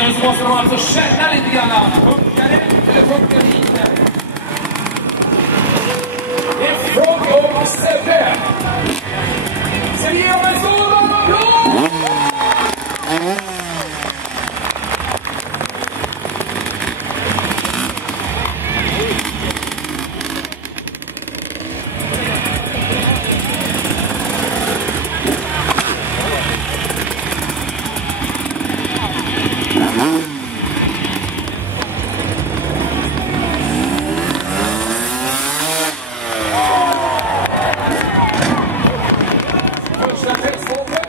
Sen så måste de alltså känna lite grann. Funkar det eller funkar det inte? Ifrån och Sebbe. Sen ger de en stor applåd. Första testhoppet.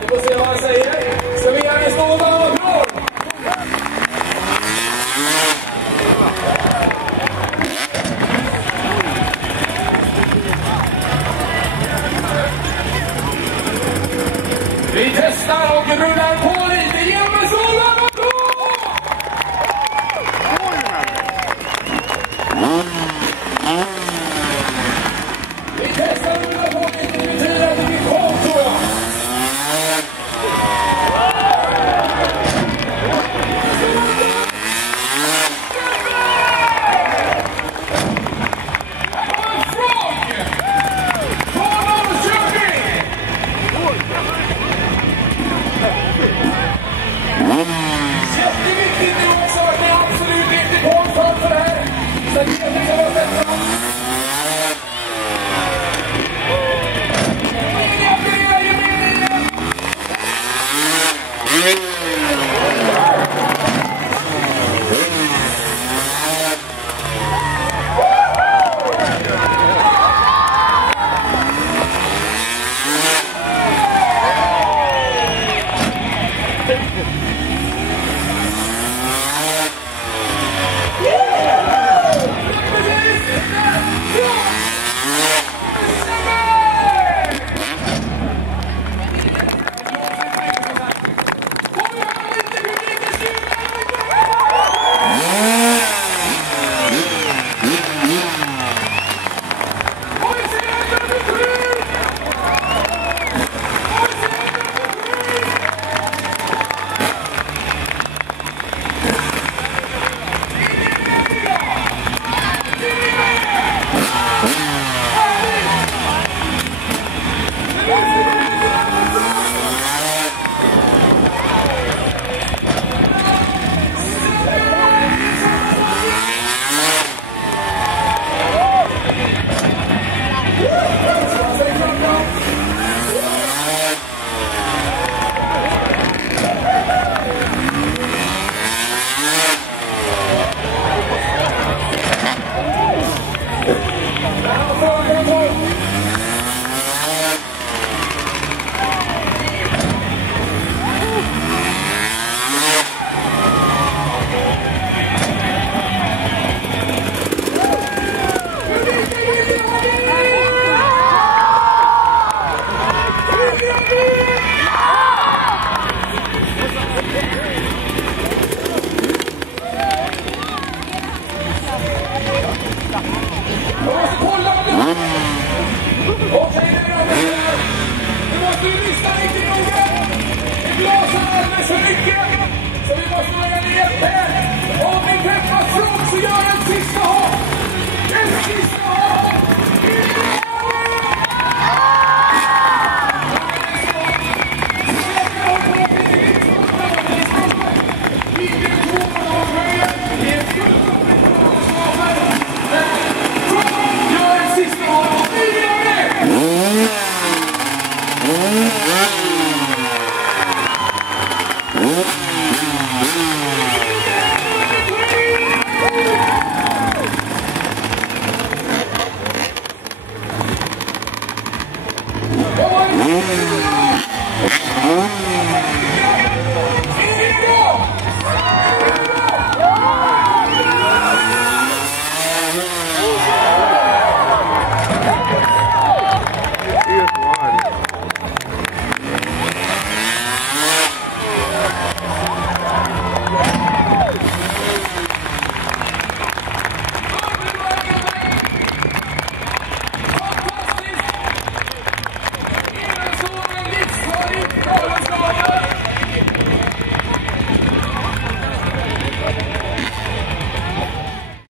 Vi får se vad han säger. Ska vi göra en stor applåd? Vi testar och rullar på lite. Ge mig så applåd! Vi testar och rullar på lite. Det betyder att det blir kvar, tror jag. Jätteviktigt nu också att ni absolut inte går för det här. Så att det ska vara bättre. Mm-hmm.